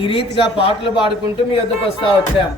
ఈ రీతిగా పాటలు పాడుకుంటూ మీ వద్దకు వస్తా వచ్చాం.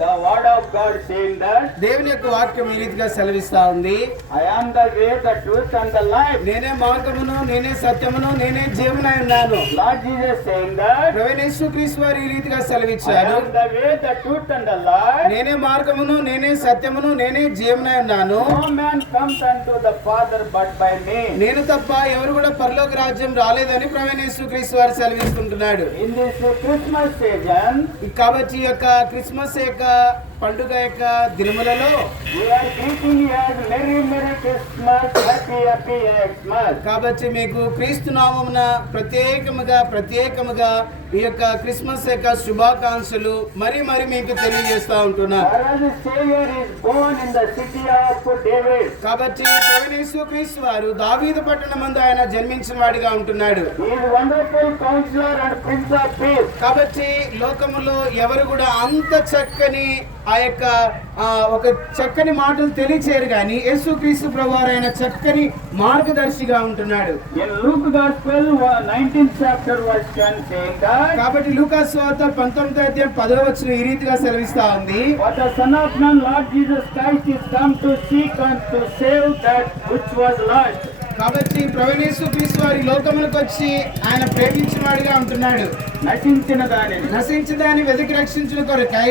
The word of God saying that దేవుని యొక్క వాక్యం ఈ రీతిగా సెలవిస్తా ఉంది, I am the way, the truth and the life. నేనే మార్గమును, నేనే సత్యమును, నేనే జీవనై ఉన్నాను. Lord Jesus saying that ప్రభువైన యేసుక్రీస్తు వారు ఈ రీతిగా I సెలవిచ్చారు, am the way, the truth and the life. నేనే మార్గమును, నేనే సత్యమును, నేనే జీవనై ఉన్నాను. No man comes unto the Father but by me. నేను తప్ప ఎవరు కూడా పరలోక రాజ్యం రాలేదని ప్రభువైన యేసుక్రీస్తు వారు సెలవిస్తుంటున్నాడు. In this Christmas season, కాబట్టి ఈ యొక్క క్రిస్మస్ యొక్క పండుగ యొక్క దినములలో we are greeting you as Merry Merry Christmas, Happy Happy Xmas. కాబట్టి మీకు క్రీస్తు నామమున ప్రత్యేకముగా ఈ యొక్క క్రిస్మస్ యొక్క శుభాకాంక్షలు మరి మీకు తెలియజేస్తా ఉంటున్నా. For us a Savior is born in the city of David. కాబట్టి ప్రభువైన యేసుక్రీస్తు వారు దావీదు పట్టణమందు ఆయన జన్మించిన వాడిగా ఉంటున్నాడు. He is wonderful counselor and Prince of Peace. కాబట్టి లోకములో ఎవరు కూడా అంత చక్కని ఆ యొక్క ఒక చక్కని మాటలు తెలియచేయరు కానీ యేసుక్రీస్తు ప్రభువారు ఆయన చక్కని మార్గదర్శిగా ఉంటున్నాడు. In Luke Gospel 19th chapter verse 10 saying that కాబట్టి లూకా సువార్త 19వ అధ్యాయం 10వ వచనం ఈ రీతిగా సెలవిస్తా ఉంది, for the Son of Man Lord Jesus Christ is come to seek and to save that which was lost. కాబట్టి ప్రభువైన యేసుక్రీస్తు వారి లోకములకు వచ్చి ఆయన ప్రేమించిన వాడిగా ఉంటున్నాడు. నశించిన దానిని నశించిన దాన్ని వెతికి రక్షించిన కొరకై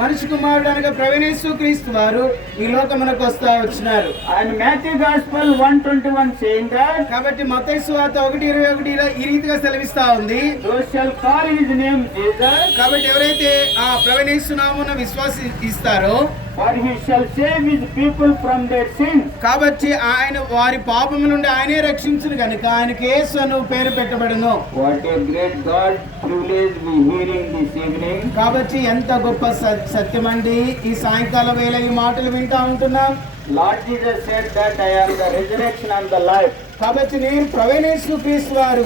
మనిషి కుమారుడు అనగా ప్రభువైన యేసుక్రీస్తు వారు ఈ లోకమునకు వస్తా వచ్చినారు. and Matthew Gospel 1:21 saying that కాబట్టి మత్తయి సువార్త 1:21 ఈ రీతిగా సెలవిస్తా ఉంది, those shall call his name Jesus, కాబట్టి ఎవరైతే ఆ ప్రభువైన యేసు నామమున విశ్వాసిస్తారో for he shall save his people from their sins. కాబట్టి ఆయన వారి పాపముల నుండి ఆయనే రక్షించును కనుక ఆయనకి యేసు అను పేరు పెట్టబడును. What a great God privilege we hearing this evening. కాబట్టి ఎంత గొప్ప సత్యమండి ఈ సాయంకాల వేళ ఈ మాటలు వింటా ఉంటున్నాం. Lord Jesus said that I am the resurrection and the life. కాబట్టి నేను ప్రభువైన యేసుక్రీస్తు వారు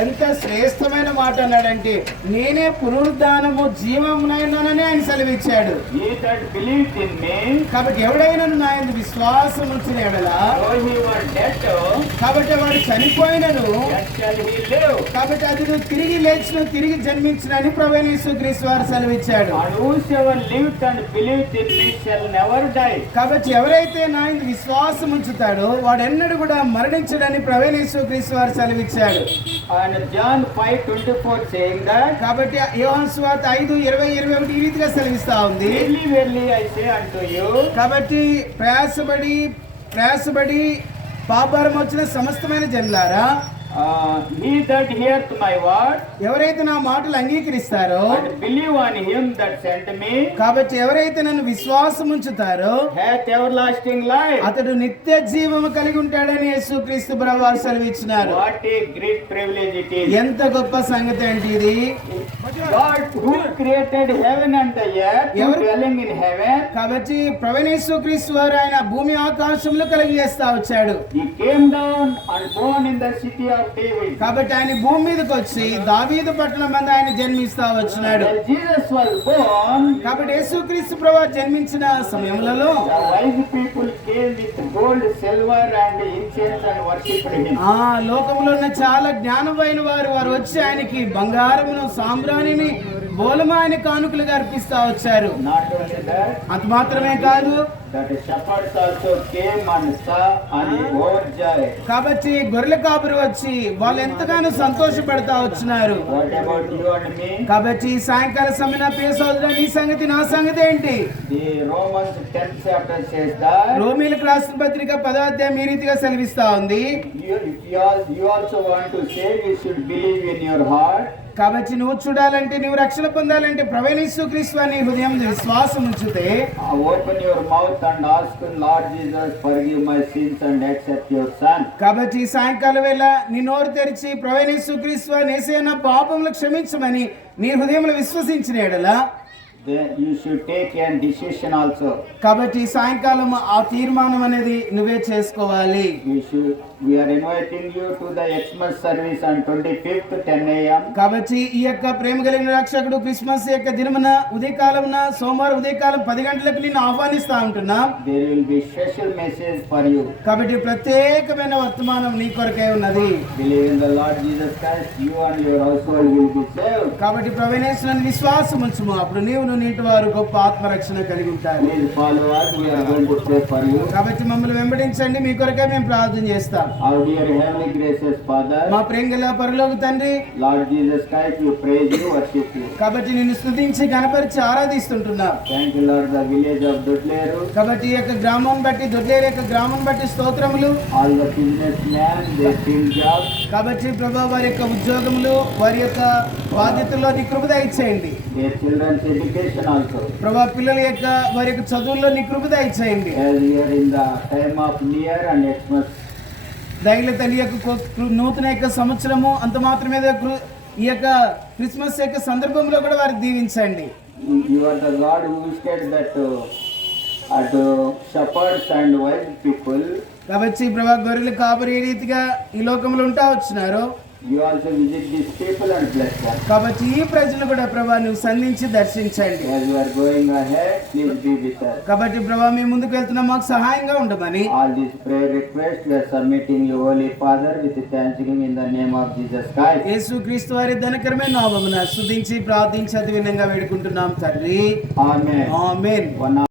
ఎంత శ్రేష్టమైన మాట అన్నాడంటే నేనే పునరుద్ధానము జీవమునైనానని ఆయన సెలవిచ్చాడు. He that believed in me, కాబట్టి ఎవడైనా నా యందు విశ్వాసం ఉంచిన ఎడల though he were dead, కాబట్టి వాడు చనిపోయినను yet shall he live. కాబట్టి అతడు తిరిగి లేచిన తిరిగి జన్మించినని ప్రభువైన యేసుక్రీస్తు వారు సెలవిచ్చాడు. And whosoever lived and believed in me shall never die. కాబట్టి ఎవరైతే నా యందు విశ్వాసం ఉంచుతాడో వాడు ఎన్నడూ కూడా మరణించడని ప్రభువైన యేసుక్రీస్తు వారు సెలవిచ్చాడు. And John 5:24 saying that కాబట్టి యోహాను సువార్త 5:20-21 ఈ రీతిగా సెలవిస్తా ఉంది, verily verily I say unto you, కాబట్టి ప్రయాసపడి పాపారం వచ్చిన సమస్తమైన జనులారా he that heareth my word ఎవరైతే నా మాటలు అంగీకరిస్తారో and believe on him that sent me కాబట్టి ఎవరైతే నన్ను విశ్వాసం ఉంచుతారో hath everlasting life. అతడు నిత్య జీవము కలిగి ఉంటాడని యేసుక్రీస్తు ప్రభువారు సెలవిచ్చినారు. What a great privilege it is. ఎంత గొప్ప సంగతి అంటే ఇది. God who created heaven and the earth, who dwelling in heaven, కాబట్టి ప్రభువైన యేసుక్రీస్తు వారు ఆయన భూమి ఆకాశంలో కలిగజేస్తా వచ్చాడు. he came down and born in the city of David. కాబట్టి ఆయన భూమి మీదకి వచ్చి దావీదు పట్టణం మందు ఆయన జన్మిస్తా వచ్చినాడు. When Jesus was born, కాబట్టి యేసుక్రీస్తు ప్రభువు జన్మించిన సమయంలో the wise people came with gold, silver and incense and worshipped him. లోకంలో ఉన్న చాలా జ్ఞానమైన వారు వచ్చి ఆయనకి బంగారమును సాంబ్రాణిని బోలము ఆయన కానుకలుగా అర్పిస్తా వచ్చారు. Not only that, అంత మాత్రమే కాదు, that the shepherds also came and saw and overjoyed. కాబట్టి గొర్రెల కాపురు వచ్చి వాళ్ళు ఎంతగానో సంతోషపడతా వచ్చినారు. What about you and me? కాబట్టి సాయంకాల సమయం ప్రియ సోదరుడా నీ సంగతి నా సంగతి ఏంటి? The Romans 10th chapter says that రోమీయులకు రాసిన పత్రిక 10వ అధ్యాయం ఈ రీతిగా సెలవిస్తా ఉంది, you also want to save, you should believe in your heart. కాబట్టి నువ్వు చూడాలంటే నువ్వు రక్షణ పొందాలంటే ప్రభువైన యేసుక్రీస్తు నీ హృదయం విశ్వాసం ఉంచితే Open your mouth and ask Lord Jesus, forgive my sins and accept your son. కాబట్టి సాయంకాలం వేళ నీ నోరు తెరిచి ప్రభువైన యేసుక్రీస్తు యేసయ్య నా పాపములు క్షమించమని నీ హృదయంలో విశ్వసించిన ఎడల Then you should take a decision also. కాబట్టి సాయంకాలం ఆ తీర్మానం అనేది నువ్వే చేసుకోవాలి. You should We are inviting you to the Xmas service on 25th 10 a.m. కాబట్టి ఈ యొక్క ప్రేమ కలిగిన రక్షకుడు క్రిస్మస్ యొక్క దినమున ఉదయకాలమున సోమవారం ఉదయకాలం 10 గంటలకు నిన్ను ఆహ్వానిస్తా ఉంటున్నా. There will be special message for you. కాబట్టి ప్రత్యేకమైన వర్తమానం నీ కొరకే ఉన్నది. Believe in the Lord Jesus Christ, you and your household will be saved. కాబట్టి ప్రభువైన విశ్వాసం ఉంచుము, అప్పుడు నీవు నీటి వారు గొప్ప ఆత్మరక్షణ కలిగి ఉంటారు. Please follow us. We are going to pray for you. కాబట్టి మమ్మల్ని వెంబడించండి, మీ కొరకే మేము ప్రార్థన చేస్తాం. Our dear heavenly gracious Father, మా ప్రేంగల పరలోక తండ్రి, Lord Jesus Christ, we praise you, worship you. కాబట్టి నిన్ను స్తుతించి గణపరిచి ఆరాధిస్తుంటున్నాం. Thank you, Lord, the village of Dudleru. కాబట్టి ఈ యొక్క గ్రామం బట్టి దొడ్లేరు యొక్క గ్రామం బట్టి స్తోత్రములు. All the businessmen, they field jobs. కాబట్టి ప్రభా వారి యొక్క ఉద్యోగములు వారి యొక్క బాధ్యతల్లో నీ కృప దయచేయండి. Their children's education also. ప్రభా పిల్లల యొక్క వారి యొక్క చదువుల్లో నీ కృప దయచేయండి. As we are in the time of New Year and Xmas, దైల తల్లి యొక్క నూతన యొక్క సంవత్సరము అంత మాత్రమే ఈ యొక్క క్రిస్మస్ యొక్క సందర్భంలో కూడా వారికి దీవించండి. you are the God who visited that at shepherds and wise people. కాబట్టి ప్రభా గొర్రెలు కాపరి ఏ రీతిగా ఈ లోకంలో ఉంటా వచ్చినారో You also visit these people and bless them. కాబట్టి ఈ ప్రజలు కూడా ప్రభా నువ్వు సంధించి దర్శించండి. As we are going ahead, please be with us. కాబట్టి ప్రభా మేము ముందుకు వెళ్తున్నాం, మాకు సహాయంగా ఉండమని All these prayer requests we are submitting you, Holy Father, with thanksgiving in the name of Jesus Christ. యేసుక్రీస్తు వారి ధనకరమైన నామమున స్తుతించి ప్రార్థించి అతి వినంగా వేడుకుంటున్నాం తండ్రి. Amen. ఆమేన్. One